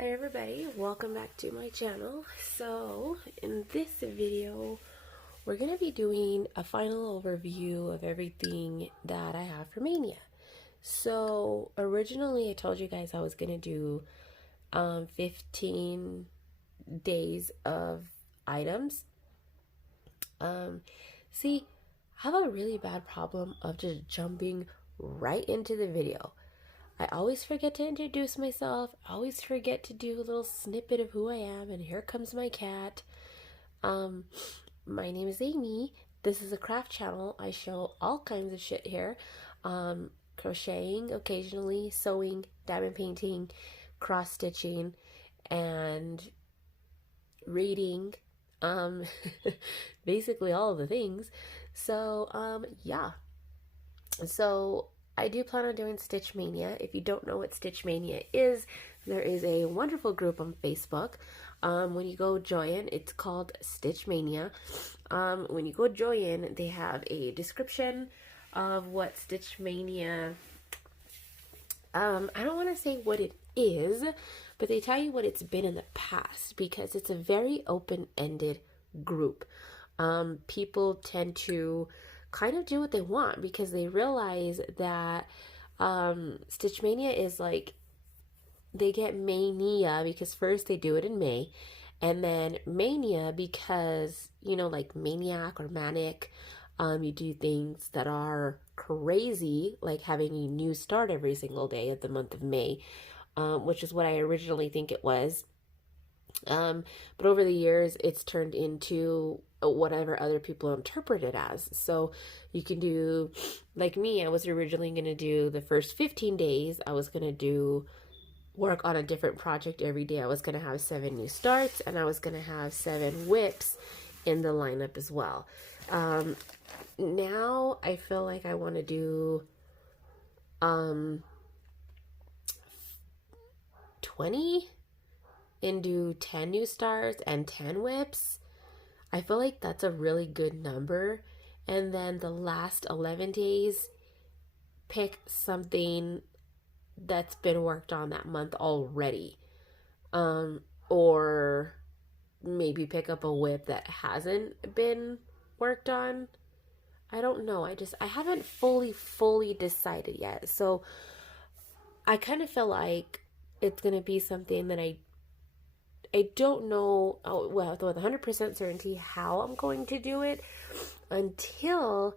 Hi everybody, welcome back to my channel. So in this video we're going to be doing a final overview of everything that I have for Maynia. So originally I told you guys I was going to do 15 days of items. See, I have a really bad problem of just jumping right into the video. I always forget to introduce myself. I always forget to do a little snippet of who I am. And here comes my cat. My name is Amy. This is a craft channel. I show all kinds of shit here. Crocheting occasionally, sewing, diamond painting, cross stitching, and reading. Basically all of the things. So, yeah. So I do plan on doing Stitch Mania. If you don't know what Stitch Mania is, there is a wonderful group on Facebook. When you go join, it's called Stitch Mania. When you go join, they have a description of what Stitch Mania, I don't want to say what it is, but they tell you what it's been in the past because it's a very open-ended group. People tend to kind of do what they want because they realize that Stitch Mania is like, they get Maynia because first they do it in May, and then Mania because, you know, like maniac or manic, you do things that are crazy, like having a new start every single day of the month of May, which is what I originally think it was. But over the years, it's turned into whatever other people interpret it as. So you can do, like me, I was originally going to do the first 15 days. I was going to do work on a different project every day. I was going to have 7 new starts, and I was going to have 7 whips in the lineup as well. Now I feel like I want to do 20 and do 10 new starts and 10 whips. I feel like that's a really good number. And then the last 11 days, pick something that's been worked on that month already. Or maybe pick up a whip that hasn't been worked on. I don't know. I haven't fully decided yet. So I kind of feel like it's going to be something that I don't know, with 100% certainty how I'm going to do it until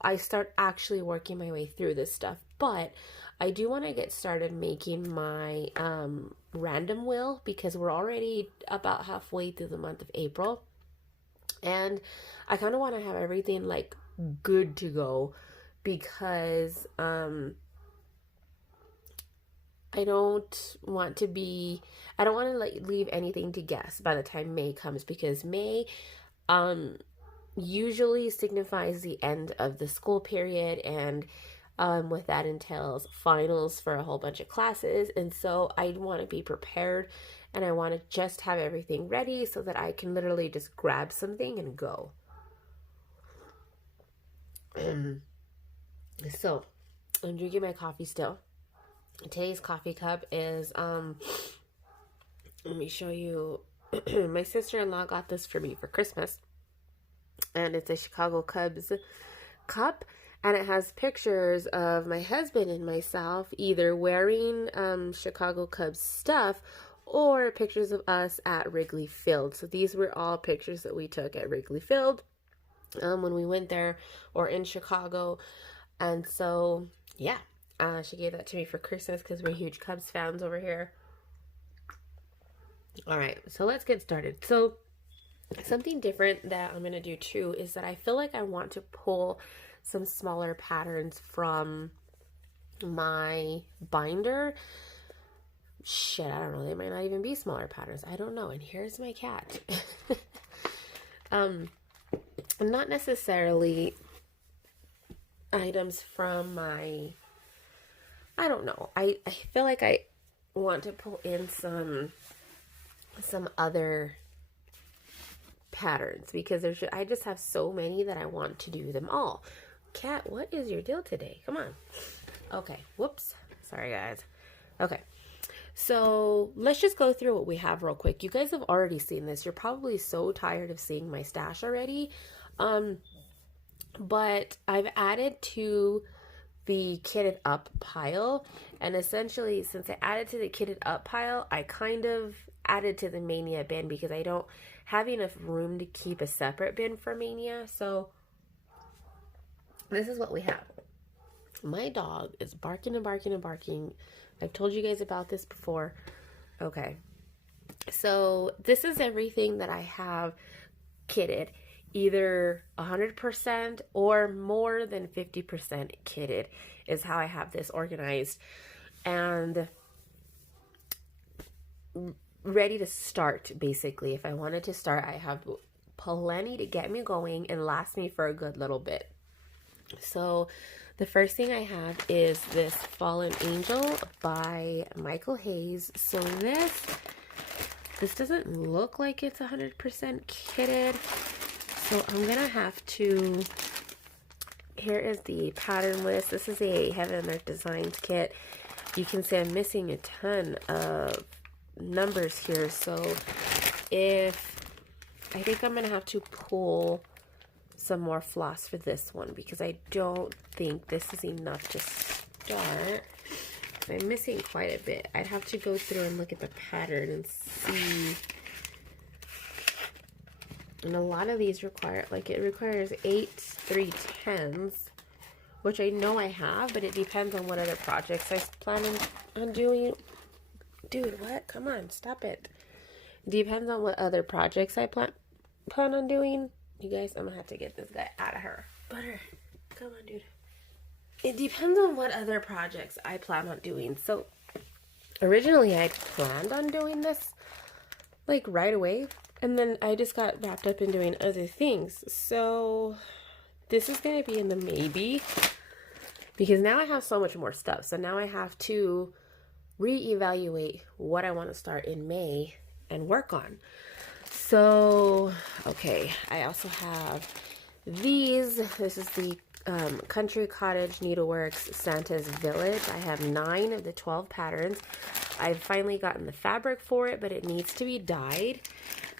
I start actually working my way through this stuff. But I do want to get started making my random wheel because we're already about halfway through the month of April. And I kind of want to have everything like good to go because I don't want to like leave anything to guess by the time May comes, because May usually signifies the end of the school period, and what that entails finals for a whole bunch of classes. And so I want to be prepared, and I want to just have everything ready so that I can literally just grab something and go. So I'm drinking my coffee still. Today's coffee cup is, let me show you. My sister-in-law got this for me for Christmas. And it's a Chicago Cubs cup. And it has pictures of my husband and myself either wearing Chicago Cubs stuff or pictures of us at Wrigley Field. So these were all pictures that we took at Wrigley Field when we went there or in Chicago. And so, yeah. She gave that to me for Christmas because we're huge Cubs fans over here. All right, so let's get started. So something different that I'm going to do too is that I feel like I want to pull some smaller patterns from my binder. Shit, I don't know. They might not even be smaller patterns. I don't know. And here's my cat. Not necessarily items from my... I don't know. I feel like I want to pull in some other patterns because I just have so many that I want to do them all. Cat, what is your deal today? Come on. Okay. Whoops. Sorry, guys. Okay. So let's just go through what we have real quick. You guys have already seen this. You're probably so tired of seeing my stash already. But I've added to the kitted up pile, and essentially since I added to the kitted up pile, I kind of added to the Maynia bin because I don't have enough room to keep a separate bin for Maynia. So this is what we have. My dog is barking and barking and barking. I've told you guys about this before. Okay, so this is everything that I have kitted, either 100% or more than 50% kitted is how I have this organized and ready to start. Basically, if I wanted to start, I have plenty to get me going and last me for a good little bit. So the first thing I have is this Fallen Angel by Michael Hayes. So this doesn't look like it's 100% kitted. So I'm going to have to, here is the pattern list. This is a Heaven and Earth Designs kit. You can see I'm missing a ton of numbers here. So I think I'm going to have to pull some more floss for this one because I don't think this is enough to start. I'm missing quite a bit. I'd have to go through and look at the pattern and see. And a lot of these require, like it requires 8 3/10s, which I know I have, but it depends on what other projects I plan on doing. Dude, what? Come on, stop it. It depends on what other projects I plan on doing. You guys, I'm gonna have to get this guy out of her. Butter, come on, dude. It depends on what other projects I plan on doing. So originally I planned on doing this like right away, and then I just got wrapped up in doing other things. So this is gonna be in the maybe, because now I have so much more stuff. So now I have to reevaluate what I want to start in May and work on. So, okay, I also have these. This is the Country Cottage Needleworks Santa's Village. I have 9 of the 12 patterns. I've finally gotten the fabric for it, but it needs to be dyed.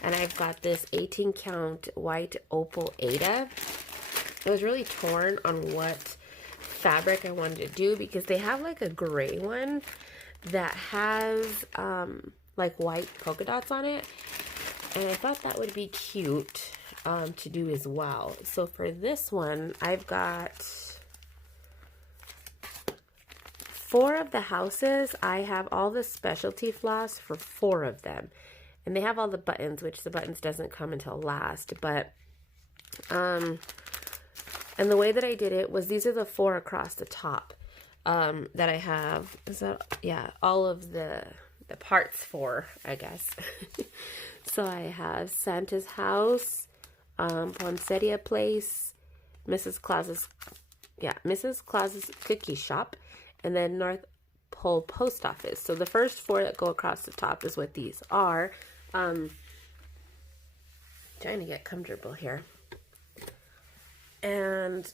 And I've got this 18 count white opal Ada. I was really torn on what fabric I wanted to do because they have like a gray one that has like white polka dots on it. And I thought that would be cute to do as well. So for this one, I've got 4 of the houses. I have all the specialty floss for 4 of them. And they have all the buttons, which the buttons doesn't come until last. But, and the way that I did it was these are the 4 across the top that I have. So, yeah, all of the parts for, I guess. So I have Santa's House, Poinsettia Place, Mrs. Claus's Cookie Shop, and then North Pole Post Office. So the first 4 that go across the top is what these are. Trying to get comfortable here. And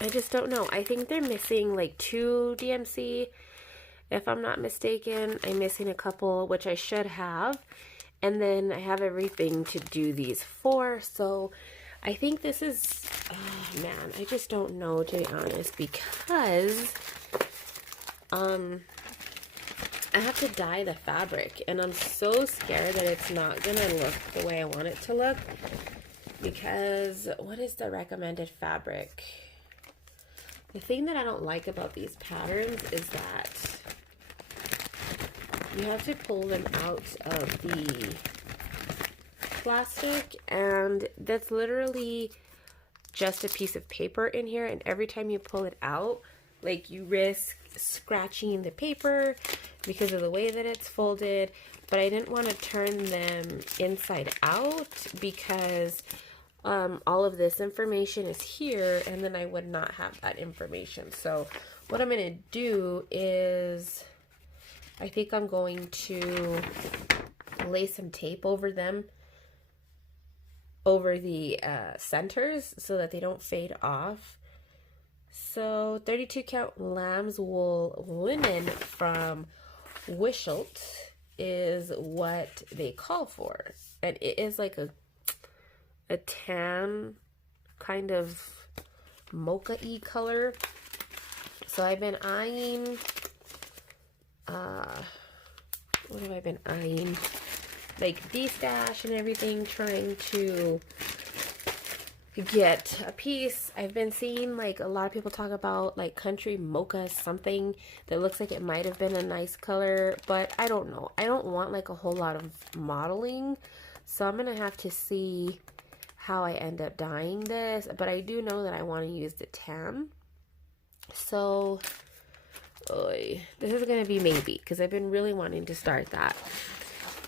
I just don't know. I think they're missing like 2 DMC. If I'm not mistaken, I'm missing a couple, which I should have. And then I have everything to do these 4. So I think this is, oh man, I just don't know, to be honest, because I have to dye the fabric. And I'm so scared that it's not going to look the way I want it to look. Because what is the recommended fabric? The thing that I don't like about these patterns is that you have to pull them out of the plastic, and that's literally just a piece of paper in here, and every time you pull it out, like, you risk scratching the paper because of the way that it's folded. But I didn't want to turn them inside out because all of this information is here, and then I would not have that information. So what I'm going to do is, I think I'm going to lay some tape over them, over the centers, so that they don't fade off. So 32 count lamb's wool linen from Wishlist is what they call for. And it is like a tan kind of mocha-y color. So I've been eyeing, what have I been eyeing? Like D-Stash and everything, trying to get a piece. I've been seeing like a lot of people talk about like country mocha something that looks like it might have been a nice color, but I don't know. I don't want like a whole lot of modeling, so I'm gonna have to see how I end up dyeing this, but I do know that I want to use the tan. So this is gonna be maybe, because I've been really wanting to start that.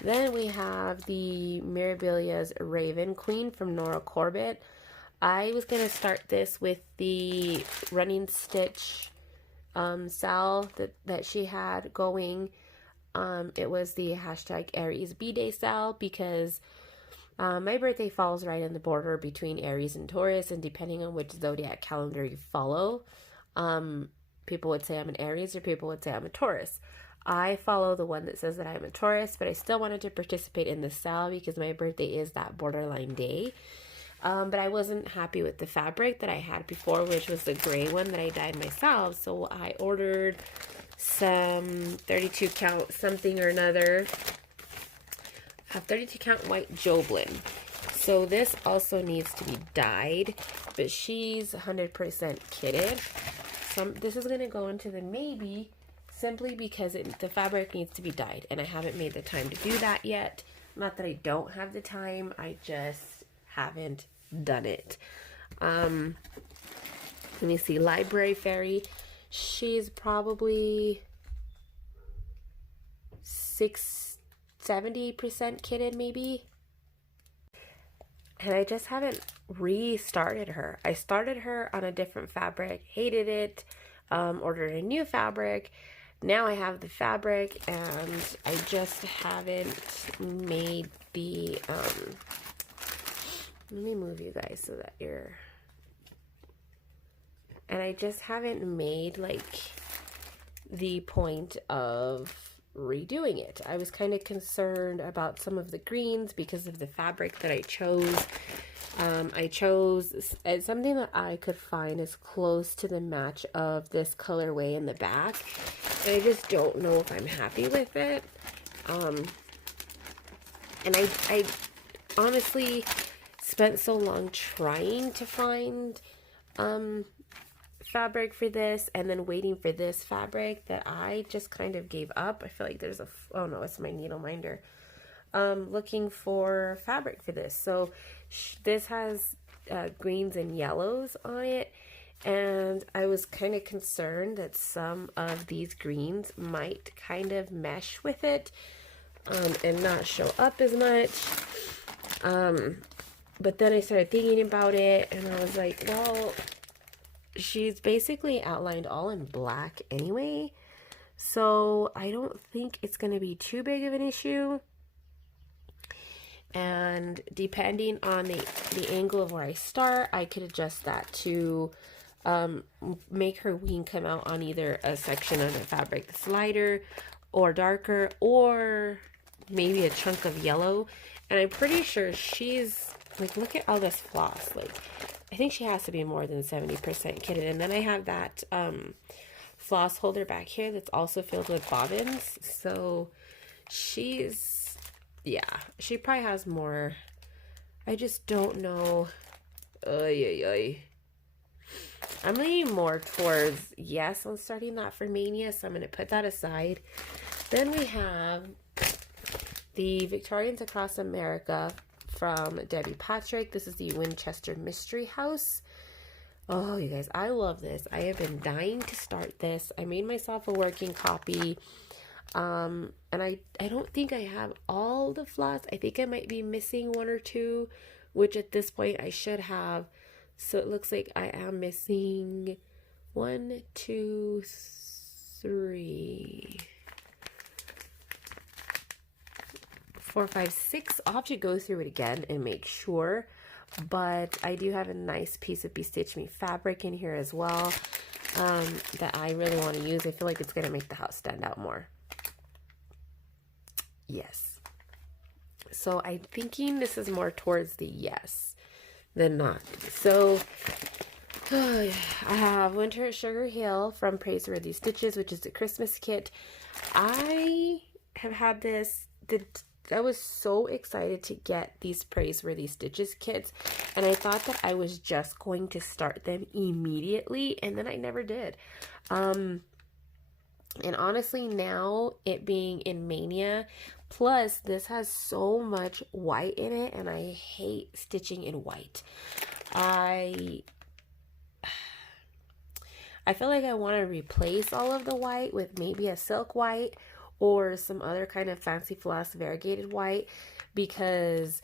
Then we have the Mirabilia's Raven Queen from Nora Corbett. I was going to start this with the running stitch sal that she had going. It was the hashtag Aries B-Day sal, because my birthday falls right in the border between Aries and Taurus, and depending on which zodiac calendar you follow, people would say I'm an Aries or people would say I'm a Taurus. I follow the one that says that I'm a Taurus, but I still wanted to participate in the sale because my birthday is that borderline day. But I wasn't happy with the fabric that I had before, which was the gray one that I dyed myself. So I ordered some 32 count something or another. I have 32 count white Joblin. So this also needs to be dyed, but she's 100% kitted. So this is going to go into the maybe, simply because the fabric needs to be dyed, and I haven't made the time to do that yet. Not that I don't have the time, I just haven't done it. Let me see, Library Fairy, she's probably 70% kitted maybe, and I just haven't restarted her. I started her on a different fabric, hated it, ordered a new fabric. Now I have the fabric, and I just haven't made the, let me move you guys so that you're, and I just haven't made like the point of redoing it. I was kind of concerned about some of the greens because of the fabric that I chose. I chose something that I could find as close to the match of this colorway in the back. And I just don't know if I'm happy with it. And I honestly spent so long trying to find fabric for this and then waiting for this fabric that I just kind of gave up. I feel like there's oh no, it's my needle minder. Looking for fabric for this. So this has greens and yellows on it, and I was kind of concerned that some of these greens might kind of mesh with it and not show up as much. But then I started thinking about it, and I was like, well, she's basically outlined all in black anyway, so I don't think it's going to be too big of an issue. And depending on the angle of where I start, I could adjust that to make her wing come out on either a section of the fabric that's lighter or darker, or maybe a chunk of yellow. And I'm pretty sure she's, like, look at all this floss. Like, I think she has to be more than 70% kitted. And then I have that floss holder back here that's also filled with bobbins. So she's, yeah, she probably has more. I just don't know. I'm leaning more towards yes on starting that for Maynia, so I'm going to put that aside. Then we have the Victorians Across America from Debbie Patrick. This is the Winchester Mystery House. Oh, you guys, I love this. I have been dying to start this. I made myself a working copy. And I don't think I have all the floss. I think I might be missing one or two, which at this point I should have. So it looks like I am missing 1, 2, 3, 4, 5, 6. I'll have to go through it again and make sure. but I do have a nice piece of Be Stitch Me fabric in here as well, that I really want to use. I feel like it's going to make the house stand out more. Yes. So I'm thinking this is more towards the yes than not. So I have Winter at Sugar Hill from Praiseworthy Stitches, which is the Christmas kit. I have had this. I was so excited to get these Praiseworthy Stitches kits, and I thought that I was just going to start them immediately, and then I never did. And honestly, now it being in Maynia, plus this has so much white in it, and I hate stitching in white. I feel like I want to replace all of the white with maybe a silk white or some other kind of fancy floss variegated white, because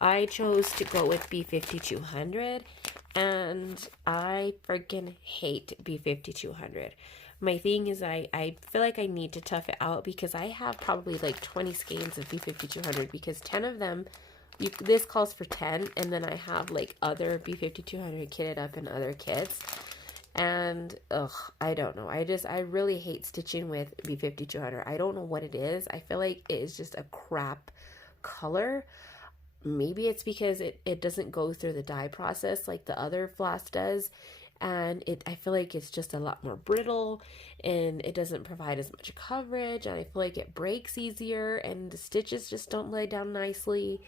I chose to go with B5200, and I freaking hate B5200. My thing is I feel like I need to tough it out, because I have probably like 20 skeins of B5200, because 10 of them, this calls for 10, and then I have like other B5200 kitted up in other kits. And I don't know. I really hate stitching with B5200. I don't know what it is. I feel like it is just a crap color. Maybe it's because it doesn't go through the dye process like the other floss does. And I feel like it's just a lot more brittle, and it doesn't provide as much coverage, and I feel like it breaks easier, and the stitches just don't lay down nicely.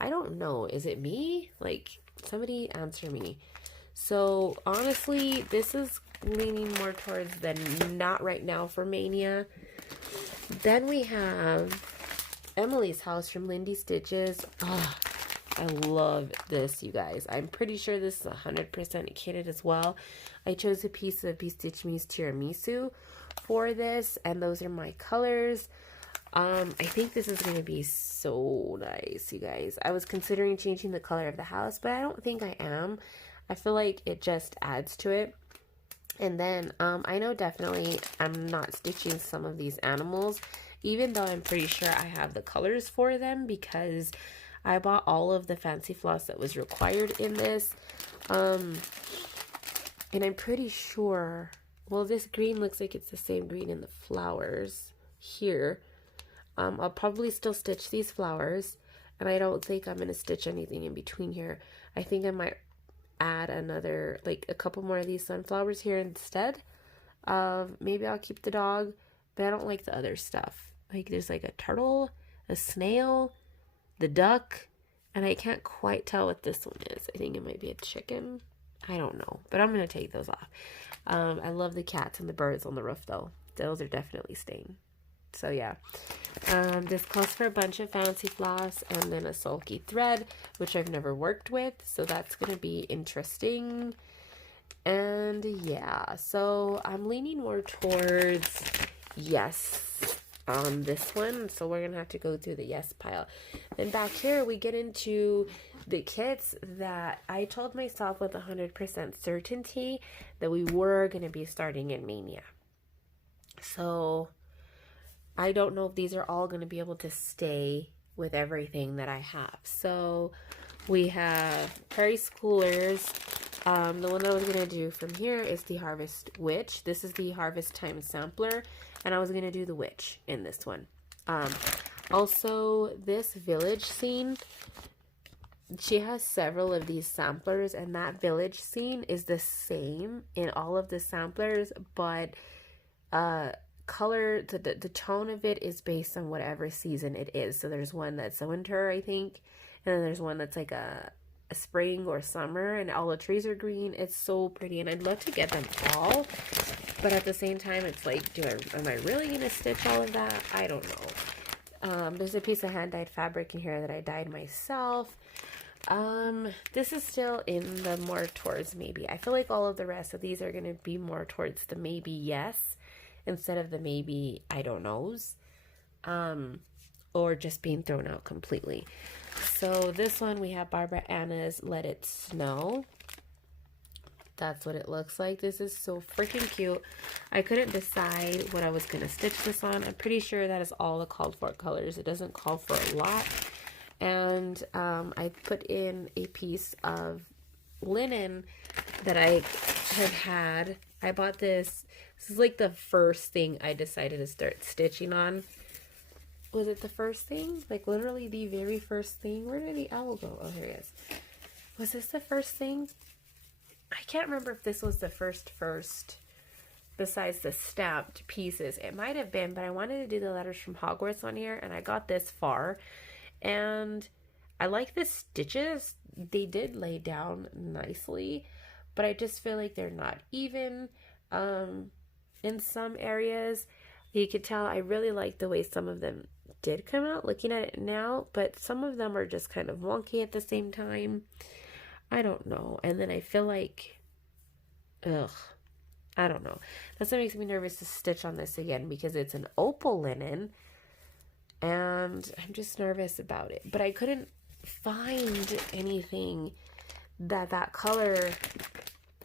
I don't know. Is it me? Like, somebody answer me. So honestly, this is leaning more towards the not right now for Maynia. Then we have Emily's House from Lindy Stitches. Oh, I love this, you guys. I'm pretty sure this is 100% kitted as well. I chose a piece of Be Stitch Me's Tiramisu for this, and those are my colors. I think this is going to be so nice, you guys. I was considering changing the color of the house, but I don't think I am. I feel like it just adds to it. And then I know definitely I'm not stitching some of these animals, even though I'm pretty sure I have the colors for them, because I bought all of the fancy floss that was required in this. And I'm pretty sure, well, this green looks like it's the same green in the flowers here. I'll probably still stitch these flowers, and I don't think I'm going to stitch anything in between here. I think I might add another, like a couple more of these sunflowers here instead of, maybe I'll keep the dog, but I don't like the other stuff. Like there's like a turtle, a snail, the duck, and I can't quite tell what this one is. I think it might be a chicken. I don't know, but I'm going to take those off. I love the cats and the birds on the roof though. Those are definitely staying. So yeah, this calls for a bunch of fancy floss and then a sulky thread, which I've never worked with, so that's going to be interesting. And yeah, so I'm leaning more towards yes on this one, so we're going to have to go through the yes pile. Then back here we get into the kits that I told myself with 100% certainty that we were going to be starting in Maynia. So I don't know if these are all going to be able to stay with everything that I have. So we have Prairie Schoolers. The one that I was going to do from here is the Harvest Witch. This is the Harvest Time Sampler, and I was going to do the Witch in this one. Also, this Village Scene, she has several of these samplers, and that Village Scene is the same in all of the samplers, but color, the tone of it is based on whatever season it is. So there's one that's a winter, I think, and then there's one that's like a spring or summer, and all the trees are green. It's so pretty, and I'd love to get them all, but at the same time it's like, am I really gonna stitch all of that? I don't know. There's a piece of hand-dyed fabric in here that I dyed myself. This is still in the more towards maybe. I feel like all of the rest of these are going to be more towards the maybe yes instead of the maybe I don't knows, or just being thrown out completely. So this one we have Barbara Anna's Let It Snow. That's what it looks like. This is so freaking cute. I couldn't decide what I was going to stitch this on. I'm pretty sure that is all the called for colors. It doesn't call for a lot. and I put in a piece of linen that I had. I bought this. This is like the first thing I decided to start stitching on. Was it the first thing? Like literally the very first thing? Where did the owl go? Oh, here he is. Was this the first thing? I can't remember if this was the first besides the stamped pieces. It might have been, but I wanted to do the letters from Hogwarts on here, and I got this far. And I like the stitches. They did lay down nicely, but I just feel like they're not even in some areas. You could tell I really like the way some of them did come out looking at it now, but some of them are just kind of wonky at the same time. I don't know. And then I feel like, I don't know. That's what makes me nervous to stitch on this again, because it's an opal linen and I'm just nervous about it. But I couldn't find anything that color,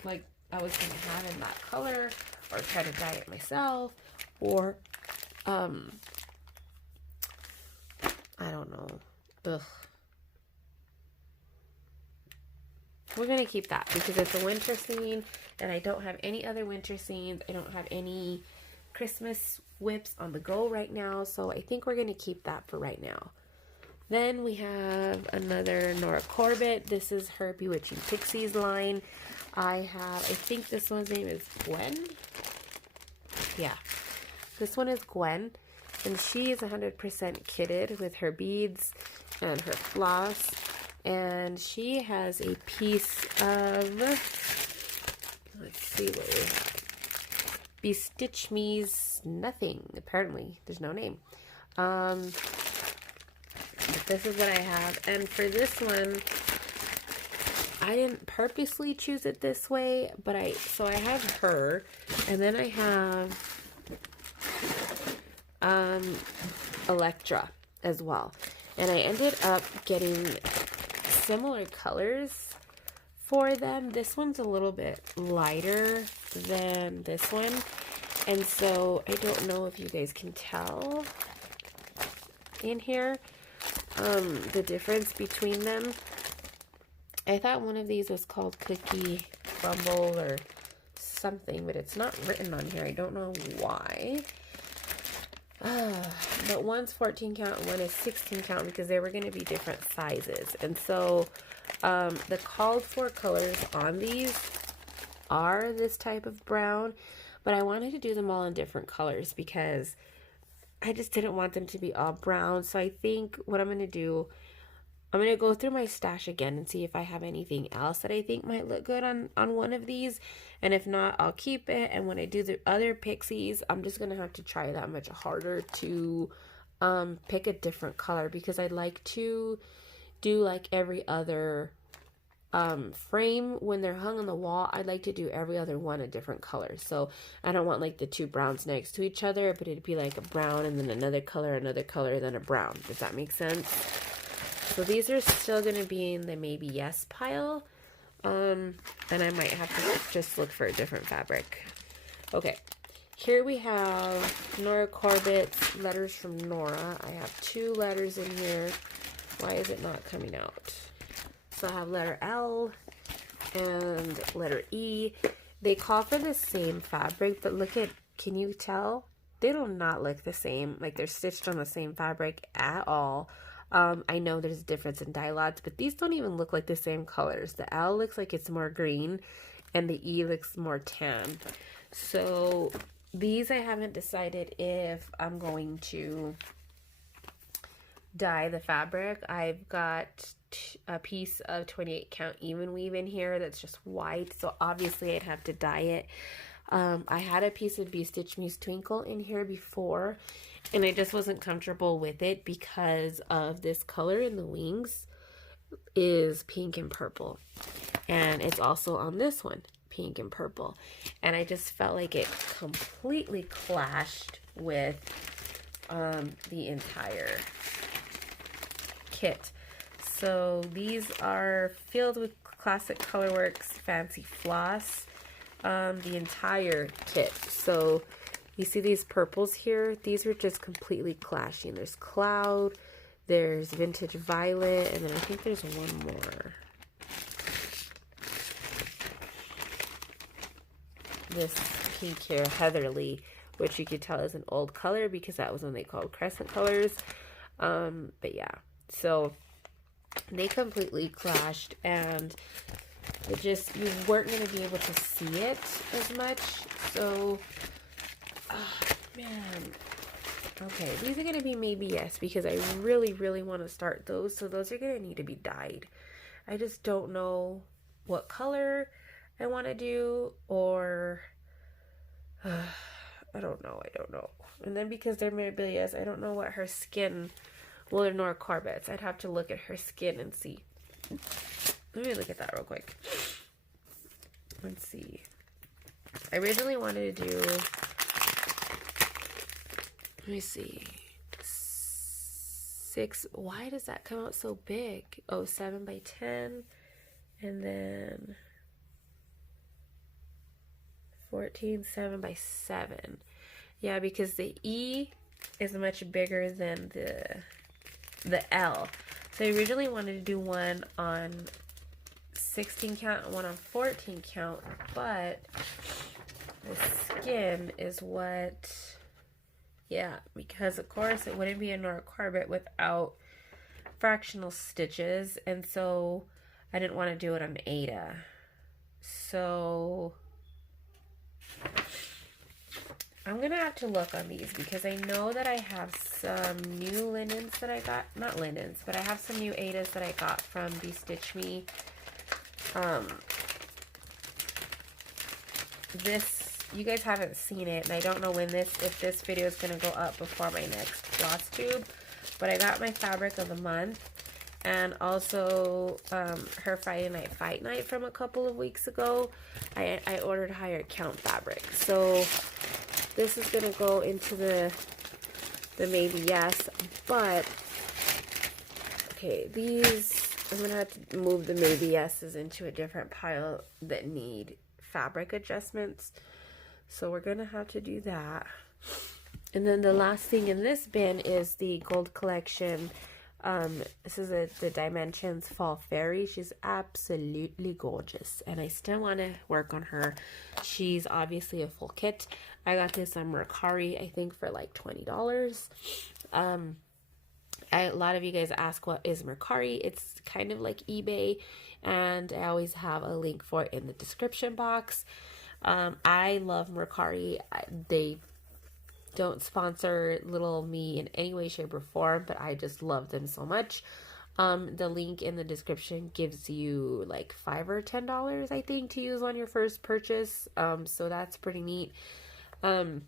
like I was going to have in that color, or try to dye it myself, or I don't know. We're going to keep that because it's a winter scene, and I don't have any other winter scenes. I don't have any Christmas whips on the go right now, so I think we're going to keep that for right now. Then we have another Nora Corbett. This is her Bewitching Pixies line. I think this one's name is Gwen. Yeah, this one is Gwen, and she is 100% kitted with her beads and her floss, and she has a piece of, let's see what we have, Bestitch Me's Nothing. Apparently, there's no name. But this is what I have, and for this one, I didn't purposely choose it this way, but I have her, and then I have Electra as well, and I ended up getting similar colors for them. This one's a little bit lighter than this one, and so I don't know if you guys can tell in here the difference between them. I thought one of these was called Cookie Crumble or something, but it's not written on here. I don't know why. But one's 14 count and one is 16 count because they were going to be different sizes. And so the called for colors on these are this type of brown, but I wanted to do them all in different colors because I just didn't want them to be all brown. So I think what I'm going to do, I'm going to go through my stash again and see if I have anything else that I think might look good on one of these. And if not, I'll keep it. And when I do the other pixies, I'm just going to have to try that much harder to pick a different color, because I'd like to do like every other frame when they're hung on the wall. I'd like to do every other one a different color. So I don't want like the two browns next to each other, but it'd be like a brown and then another color, then a brown. Does that make sense? So these are still going to be in the maybe yes pile. And I might have to just look for a different fabric. Okay. Here we have Nora Corbett's Letters from Nora. I have 2 letters in here. Why is it not coming out? So I have letter L and letter E. They call for the same fabric, but look at, can you tell? They do not look the same. Like they're stitched on the same fabric at all. I know there's a difference in dye lots, but these don't even look like the same colors. The L looks like it's more green and the E looks more tan. So these I haven't decided if I'm going to dye the fabric. I've got a piece of 28 count even weave in here that's just white, so obviously I'd have to dye it. I had a piece of Bestitch Me's Twinkle in here before, and I just wasn't comfortable with it because of this color in the wings is pink and purple, and it's also on this one pink and purple, and I just felt like it completely clashed with the entire kit. So these are filled with Classic Colorworks Fancy Floss, the entire kit. So you see these purples here? These are just completely clashing. There's cloud, There's Vintage Violet, and then I think there's one more. This pink here, Heatherly, which you could tell is an old color because that was when they called crescent colors. But yeah, so they completely clashed, and it just, you weren't going to be able to see it as much. So, man. Okay, these are going to be maybe yes, because I really, really want to start those. So those are going to need to be dyed. I just don't know what color I want to do, or I don't know. And then because they're maybe yes, I don't know what her skin will ignore Corbett's. I'd have to look at her skin and see. Let me look at that real quick. Let's see. I originally wanted to do, let me see, 6, why does that come out so big? Oh, 7 by 10, and then 14, 7 by 7. Yeah, because the E is much bigger than the L. So I originally wanted to do one on 16 count and one on 14 count, but the skin is what, yeah, because of course it wouldn't be a Nora Corbett without fractional stitches, and so I didn't want to do it on Ada. So I'm gonna have to look on these because I know that I have some new linens that I got, not linens, but I have some new Adas that I got from the Stitch Me. This, you guys haven't seen it, and I don't know when if this video is gonna go up before my next floss tube, but I got my fabric of the month, and also her Friday Night Fight Night from a couple of weeks ago. I ordered higher count fabric, so this is gonna go into the maybe yes, but okay, these I'm gonna have to move the maybe yeses into a different pile that need fabric adjustments, so we're gonna have to do that. And then the last thing in this bin is the Gold Collection. This is the Dimensions Fall Fairy. She's absolutely gorgeous, and I still want to work on her. She's obviously a full kit. I got this on Mercari, I think, for like $20. A lot of you guys ask what is Mercari. It's kind of like eBay, and I always have a link for it in the description box. I love Mercari. They don't sponsor little me in any way, shape, or form, but I just love them so much. The link in the description gives you like $5 or $10, I think, to use on your first purchase. So that's pretty neat. But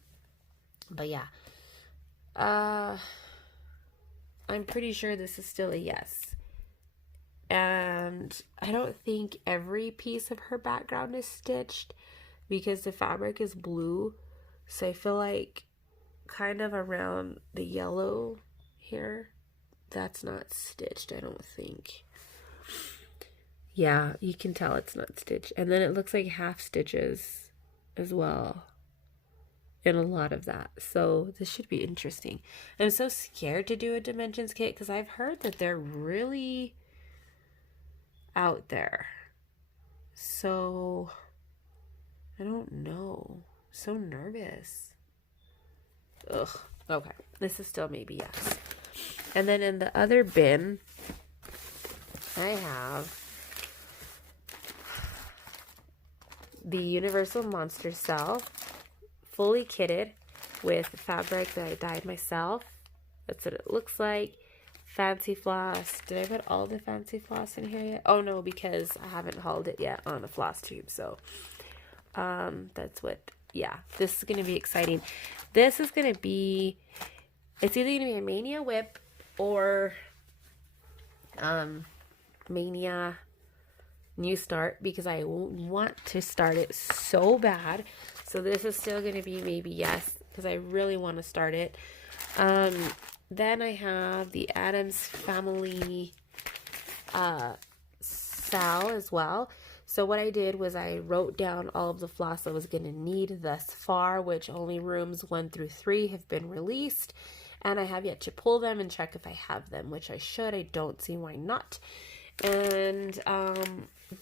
yeah. I'm pretty sure this is still a yes. And I don't think every piece of her background is stitched because the fabric is blue. So I feel like kind of around the yellow here, that's not stitched, I don't think. Yeah, you can tell it's not stitched. And then it looks like half stitches as well in a lot of that. So this should be interesting. I'm so scared to do a dimensions kit because I've heard that they're really out there. So I don't know. So nervous. Ugh. Okay. This is still maybe yes. And then in the other bin, I have the Universal Monster Cell, fully kitted with fabric that I dyed myself. That's what it looks like. Fancy floss. Did I put all the fancy floss in here yet? Oh no, because I haven't hauled it yet on a floss tube. So that's what, yeah, this is going to be exciting. This is going to be, it's either going to be a Maynia whip or Maynia New Start, because I want to start it so bad. So this is still going to be maybe yes, because I really want to start it. Then I have the Addams Family Sal as well. So what I did was I wrote down all of the floss I was going to need thus far, which only rooms 1 through 3 have been released. and I have yet to pull them and check if I have them, which I should. I don't see why not. And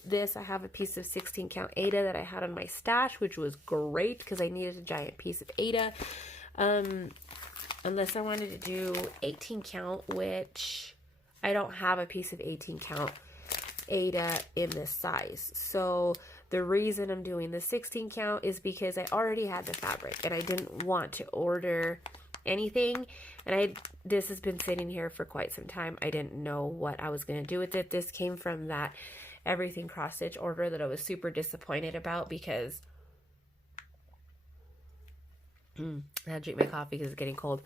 this, I have a piece of 16 count Ada that I had on my stash, which was great because I needed a giant piece of Ada. Unless I wanted to do 18 count, which I don't have a piece of 18 count Ada in this size. So the reason I'm doing the 16 count is because I already had the fabric and I didn't want to order anything. And this has been sitting here for quite some time. I didn't know what I was going to do with it. This came from that everything cross stitch order that I was super disappointed about because I had to drink my coffee because it's getting cold.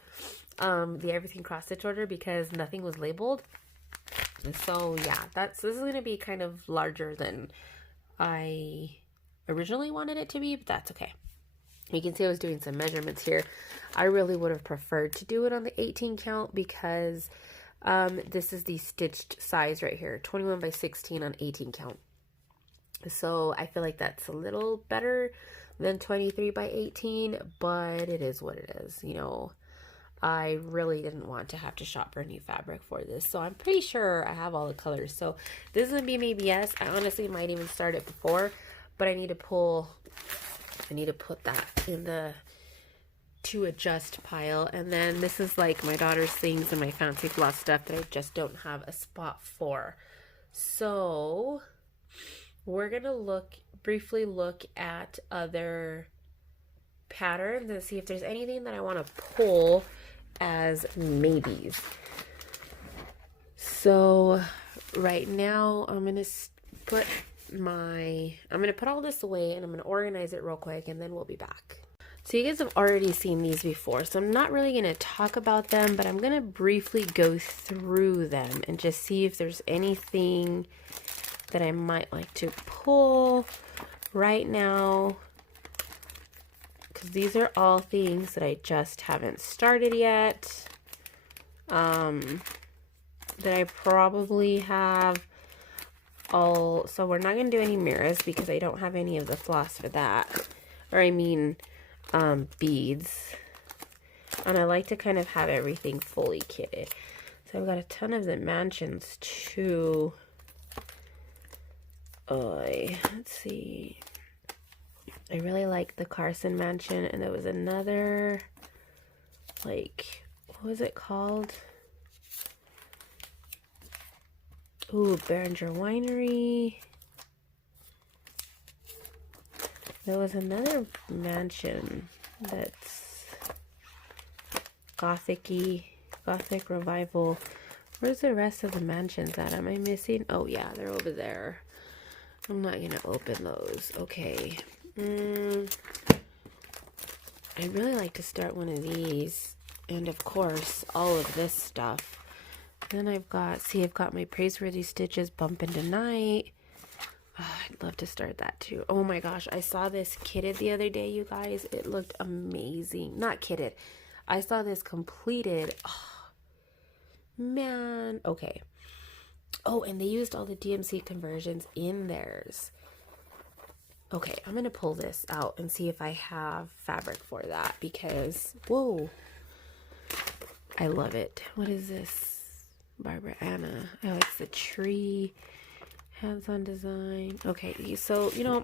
The everything cross stitch order because nothing was labeled. And so yeah, this is going to be kind of larger than I originally wanted it to be, but that's okay. You can see I was doing some measurements here. I really would have preferred to do it on the 18 count because this is the stitched size right here, 21 by 16 on 18 count. So I feel like that's a little better than 23 by 18, but it is what it is. You know, I really didn't want to have to shop for new fabric for this. So I'm pretty sure I have all the colors. So this is going to be maybe yes. I honestly might even start it before, but I need to put that in the to adjust pile. And then this is like my daughter's things and my fancy floss stuff that I just don't have a spot for. So we're going to briefly look at other patterns and see if there's anything that I want to pull as maybes. So right now I'm going to put all this away and I'm going to organize it real quick and then we'll be back. So you guys have already seen these before, so I'm not really going to talk about them, but I'm going to briefly go through them and just see if there's anything that I might like to pull right now, because these are all things that I just haven't started yet, that I probably have all. So we're not going to do any mirrors because I don't have any of the floss for that, or I mean beads, and I like to kind of have everything fully kitted. So I've got a ton of the mansions too. Let's see, I really like the Carson mansion, and there was another, like, what was it called? Ooh, Behringer Winery. There was another mansion that's Gothic revival. Where's the rest of the mansions at? Am I missing? Oh yeah, they're over there. I'm not gonna open those. Okay. I'd really like to start one of these, and of course all of this stuff. Then I've got my Praiseworthy Stitches Bump Into Night. Oh, I'd love to start that too. Oh my gosh, I saw this kitted the other day, you guys. It looked amazing. Not kitted. I saw this completed. Oh, man. Okay. Oh, and they used all the DMC conversions in theirs. Okay, I'm going to pull this out and see if I have fabric for that because, whoa, I love it. What is this? Barbara Anna. Oh, it's the tree. Hands-on design. Okay, so, you know,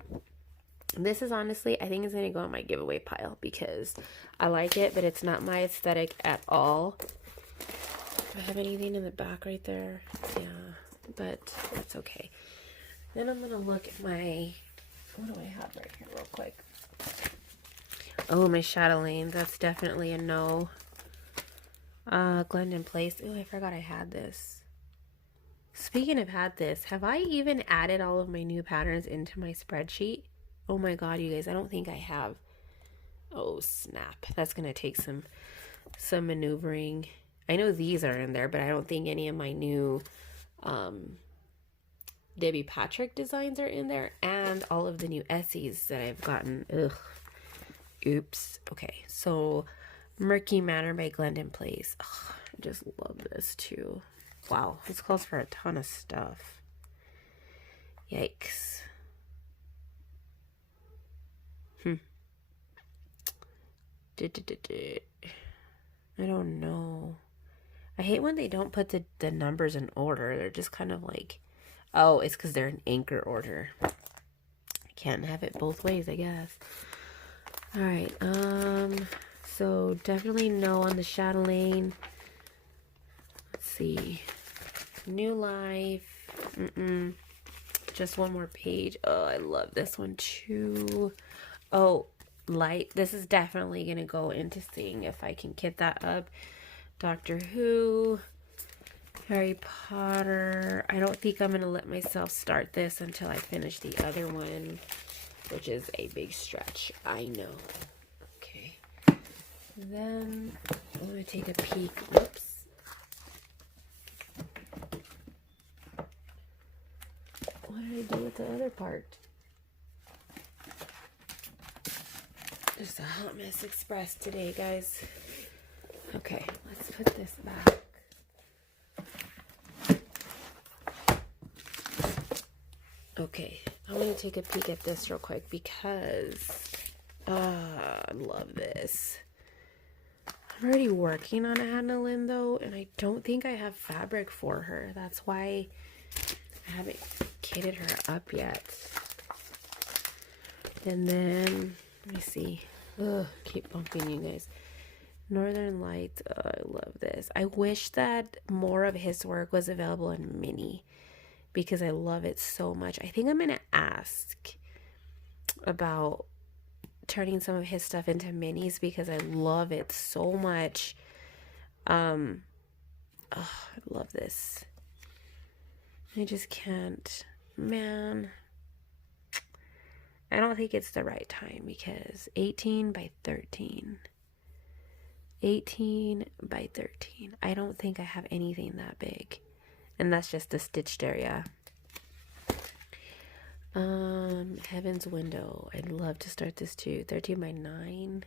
this is honestly, I think it's going to go in my giveaway pile because I like it, but it's not my aesthetic at all. Do I have anything in the back right there? Yeah, but that's okay. Then I'm going to look at my, what do I have right here real quick? Oh, my chatelaine. That's definitely a no. Glendon Place. Oh, I forgot I had this. Speaking of had this, have I even added all of my new patterns into my spreadsheet? Oh my god, you guys, I don't think I have. Oh, snap. That's going to take some maneuvering. I know these are in there, but I don't think any of my new Debbie Patrick designs are in there. And all of the new Essies that I've gotten. Ugh. Oops. Okay, so Murky Manor by Glendon Place. Ugh, I just love this too. Wow, this calls for a ton of stuff. Yikes. I don't know. I hate when they don't put the numbers in order. They're just kind of like, oh, it's because they're in anchor order. I can't have it both ways, I guess. All right. So definitely no on the Chatelaine. Let's see. New Life. Just one more page. Oh, I love this one too. Oh, Light. This is definitely going to go into seeing if I can get that up. Doctor Who. Harry Potter. I don't think I'm going to let myself start this until I finish the other one, which is a big stretch. I know. Okay. Then I'm going to take a peek. Whoops. What did I do with the other part? Just a hot mess express today, guys. Okay, let's put this back. Okay, I want to take a peek at this real quick because I love this. I'm already working on Anna Lynn though, and I don't think I have fabric for her. That's why I haven't kitted her up yet. And then, let me see. Ugh, keep bumping you guys. Northern Lights. Oh, I love this. I wish that more of his work was available in mini because I love it so much. I think I'm going to ask about turning some of his stuff into minis because I love it so much. Oh, I love this. I just can't. Man. I don't think it's the right time because 18 by 13. 18 by 13. I don't think I have anything that big. And that's just the stitched area. Heaven's Window. I'd love to start this too. 13 by 9.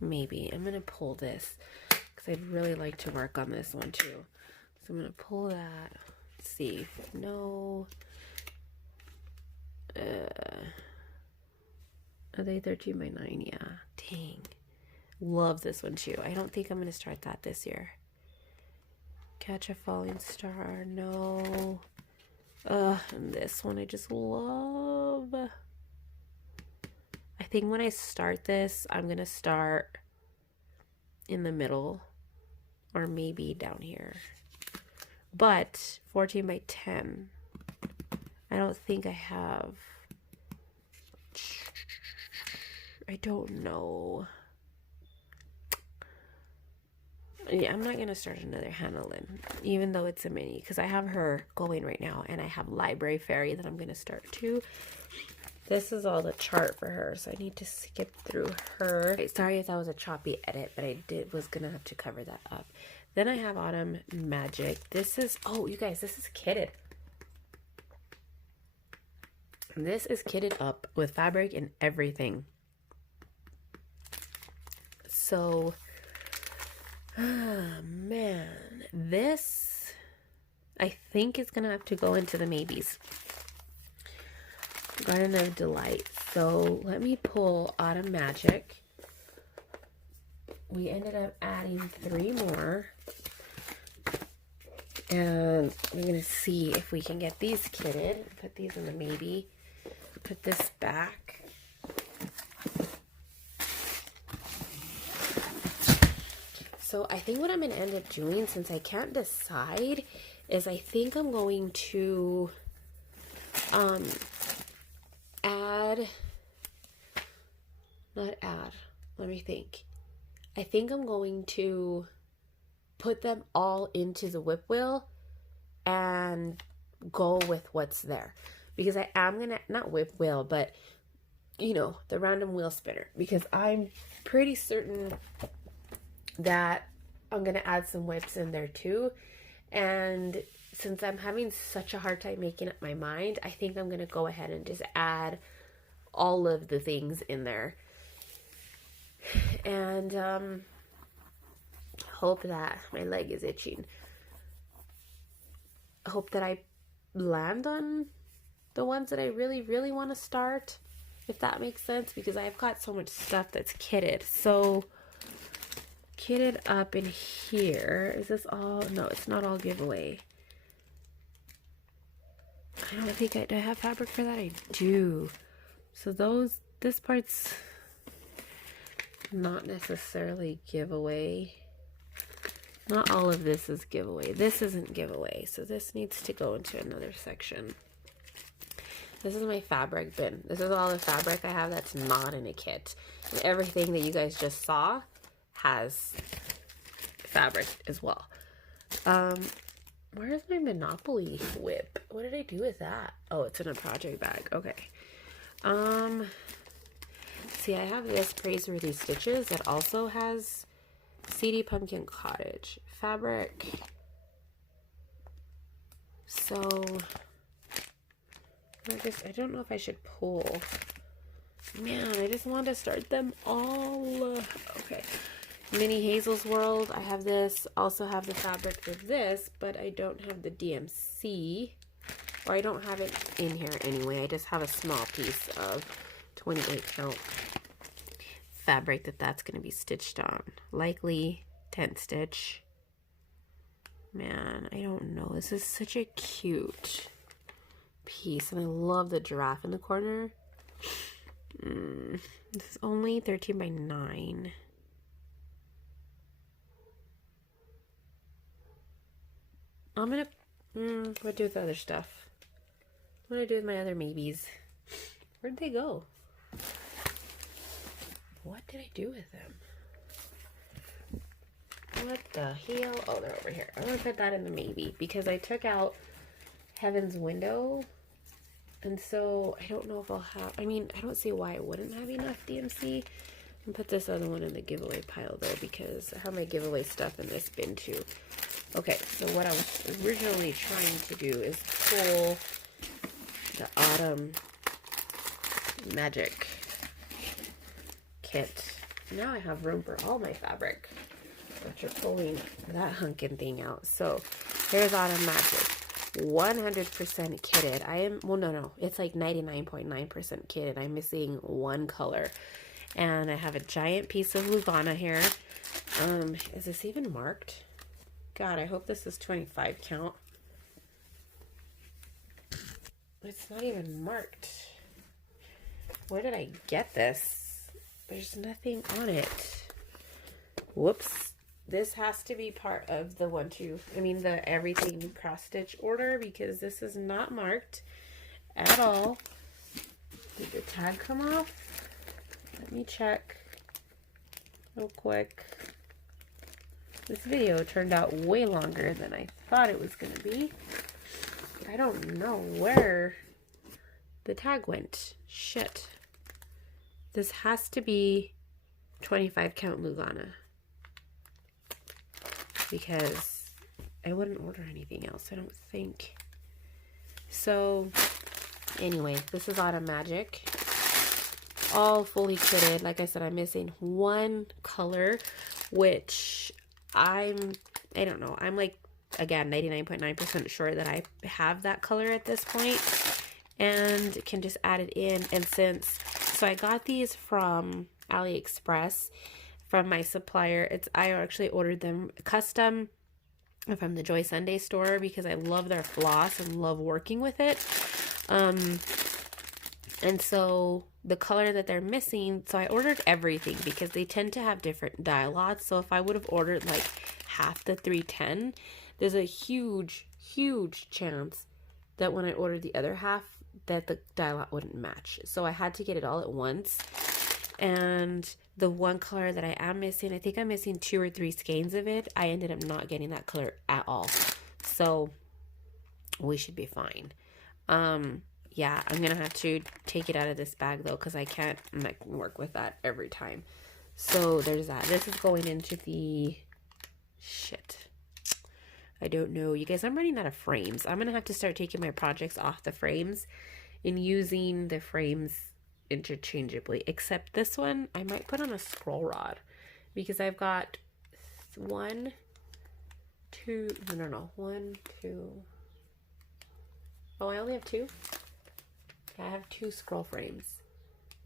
Maybe. I'm going to pull this because I'd really like to work on this one too. So I'm going to pull that. Let's see. No. Are they 13 by 9? Yeah. Dang. Love this one too. I don't think I'm going to start that this year. Catch a Falling Star. No. And this one I just love. I think when I start this, I'm going to start in the middle or maybe down here. But 14 by 10. I don't think I have. I don't know. Yeah, I'm not going to start another Hannah Lynn, even though it's a mini, because I have her going right now, and I have Library Fairy that I'm going to start too. This is all the chart for her, so I need to skip through her. Sorry if that was a choppy edit, but I was going to have to cover that up. Then I have Autumn Magic. This is, oh, you guys, this is kitted. This is kitted up with fabric and everything. So, man, this I think is gonna have to go into the maybes. Garden of Delight. So let me pull Autumn Magic. We ended up adding 3 more. And we're gonna see if we can get these kitted. Put these in the maybe. Put this back. So I think what I'm going to end up doing, since I can't decide, is I think I'm going to let me think. I think I'm going to put them all into the whip wheel and go with what's there. Because I am going to, not whip wheel, but, you know, the random wheel spinner. Because I'm pretty certain that I'm going to add some whips in there too. And since I'm having such a hard time making up my mind, I think I'm going to go ahead and just add all of the things in there. And hope that my leg is itching. Hope that I land on the ones that I really, really want to start. if that makes sense, because I've got so much stuff that's kitted. So kitted up in here. Is this all? No, it's not all giveaway. I don't think do I have fabric for that? I do. So this part's not necessarily giveaway. Not all of this is giveaway. This isn't giveaway, so this needs to go into another section. This is my fabric bin. This is all the fabric I have that's not in a kit. And everything that you guys just saw has fabric as well. Where's my Monopoly whip? What did I do with that? Oh, it's in a project bag. Okay. See, I have this Praiseworthy Stitches that also has Seedy Pumpkin Cottage fabric. So I don't know if I should pull. Man, I just want to start them all. Okay. Mini Hazel's World. I have this. Also have the fabric for this, but I don't have the DMC. Or I don't have it in here anyway. I just have a small piece of 28 count fabric that's going to be stitched on. Likely 10 stitch. Man, I don't know. This is such a cute piece, and I love the giraffe in the corner. This is only 13 by 9. I'm gonna what do with the other stuff? What do I do with my other maybes? Where'd they go? What did I do with them? What the hell? Oh, they're over here. I'm gonna put that in the maybe because I took out Heaven's Window, and so I don't know if I'll have, I mean, I don't see why I wouldn't have enough DMC. And put this other one in the giveaway pile though, because I have my giveaway stuff in this bin too. Okay, so what I was originally trying to do is pull the Autumn Magic kit. Now I have room for all my fabric after pulling that hunkin' thing out. So here's Autumn Magic. 100% kitted. I am, well, no, it's like 99.9% kitted. I'm missing one color. And I have a giant piece of Lugana here. Is this even marked? God, I hope this is 25 count. It's not even marked. Where did I get this? There's nothing on it. Whoops. This has to be part of the the everything cross stitch order, because this is not marked at all. Did the tag come off? Let me check real quick. This video turned out way longer than I thought it was going to be. I don't know where the tag went. Shit. This has to be 25 count Lugana, because I wouldn't order anything else, I don't think. So anyway, this is Autumn Magic. All fully kitted. Like I said, I'm missing one color, which I don't know. I'm like, again, 99.9% sure that I have that color at this point and can just add it in. And so I got these from AliExpress from my supplier. I actually ordered them custom from the Joy Sunday store because I love their floss and love working with it. And so the color that they're missing, so I ordered everything because they tend to have different dye lots. So if I would have ordered like half the 310, there's a huge chance that when I ordered the other half that the dye lot wouldn't match. So I had to get it all at once. And the one color that I am missing, I think I'm missing 2 or 3 skeins of it. I ended up not getting that color at all. So we should be fine. Yeah, I'm going to have to take it out of this bag, though, because I'm not going to work with that every time. So there's that. This is going into the... Shit. I don't know. You guys, I'm running out of frames. I'm going to have to start taking my projects off the frames and using the frames interchangeably. Except this one, I might put on a scroll rod because I've got 1, 2... No. 1, 2... Oh, I only have 2? I have 2 scroll frames.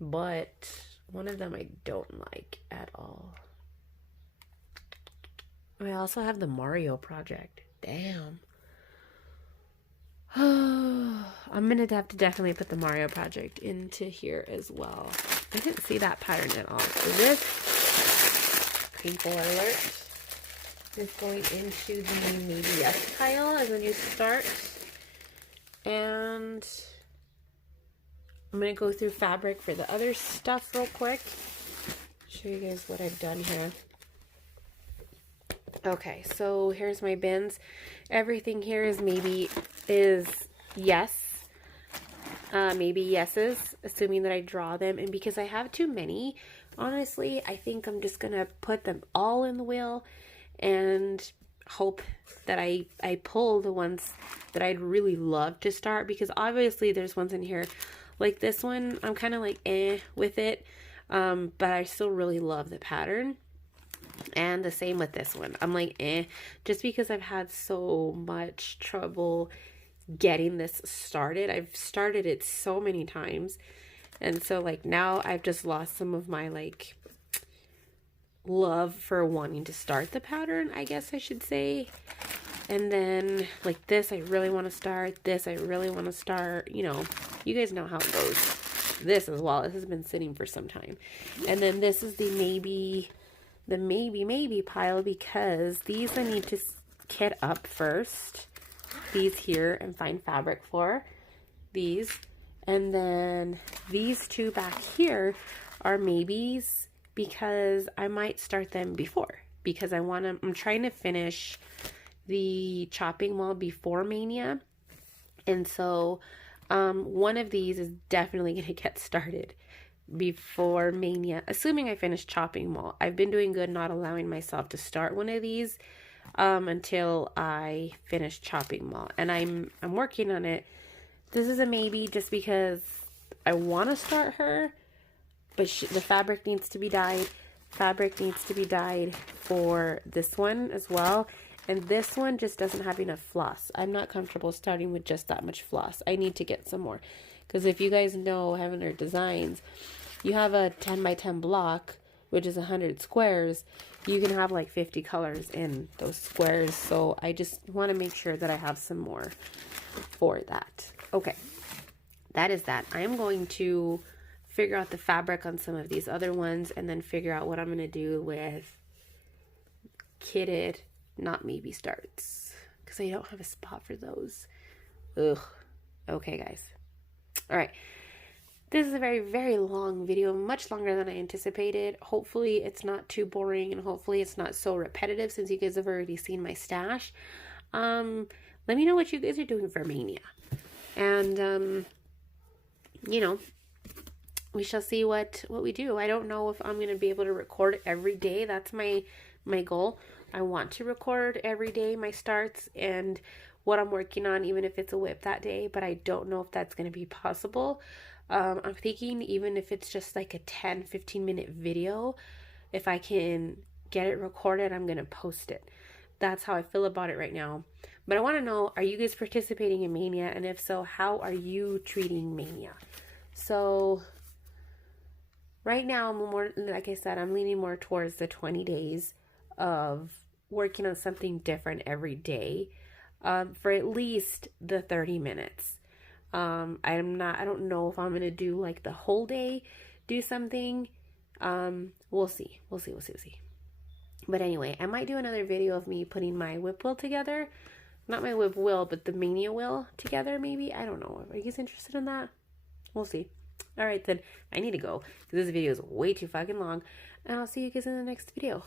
but one of them I don't like at all. I also have the Mario project. Damn. I'm gonna have to definitely put the Mario project into here as well. I didn't see that pattern at all. So this, painful alert, is going into the maybe yes pile as a new start. And I'm gonna go through fabric for the other stuff real quick. Show you guys what I've done here. Okay, so here's my bins. Everything here is yes. Maybe yeses, assuming that I draw them. And because I have too many, honestly, I think I'm just going to put them all in the wheel and hope that I pull the ones that I'd really love to start. Because obviously there's ones in here, like this one, I'm kind of like with it. But I still really love the pattern. And the same with this one. I'm like, just because I've had so much trouble getting this started. I've started it so many times. And so like now I've just lost some of my like love for wanting to start the pattern, I guess I should say. And then like this, I really want to start. This, I really want to start. You know, you guys know how it goes. This as well. This has been sitting for some time. And then this is the maybe pile, because these I need to kit up first. These here and find fabric for these. And then these two back here are maybes, because I might start them before, because I'm trying to finish the chopping wall before Maynia. And so one of these is definitely going to get started before Maynia, assuming I finish chopping wall. I've been doing good not allowing myself to start one of these until I finish chopping wall, and I'm working on it. This is a maybe just because I want to start her, but the fabric needs to be dyed. Fabric needs to be dyed for this one as well, and this one just doesn't have enough floss. I'm not comfortable starting with just that much floss. I need to get some more, because if you guys know Heaven Earth Designs, you have a 10 by 10 block, which is 100 squares. You can have like 50 colors in those squares. So I just want to make sure that I have some more for that. Okay, that is that. I am going to figure out the fabric on some of these other ones, and then figure out what I'm going to do with kitted, not maybe starts, because I don't have a spot for those. Ugh. Okay, guys. All right. This is a very, very long video, much longer than I anticipated. Hopefully it's not too boring, and hopefully it's not so repetitive, since you guys have already seen my stash. Let me know what you guys are doing for Maynia. And, you know, we shall see what we do. I don't know if I'm going to be able to record every day. That's my goal. I want to record every day my starts and what I'm working on, even if it's a whip that day, but I don't know if that's going to be possible. I'm thinking even if it's just like a 10-15 minute video, if I can get it recorded, I'm going to post it. That's how I feel about it right now. But I want to know, are you guys participating in Maynia? And if so, how are you treating Maynia? So right now, I'm more, like I said, I'm leaning more towards the 20 days of working on something different every day, for at least the 30 minutes. I don't know if I'm going to do like the whole day, do something. We'll see. But anyway, I might do another video of me putting my whip wheel together. Not my whip wheel, but the Maynia wheel together, maybe. I don't know. Are you guys interested in that? We'll see. All right, then. I need to go, because this video is way too fucking long. And I'll see you guys in the next video.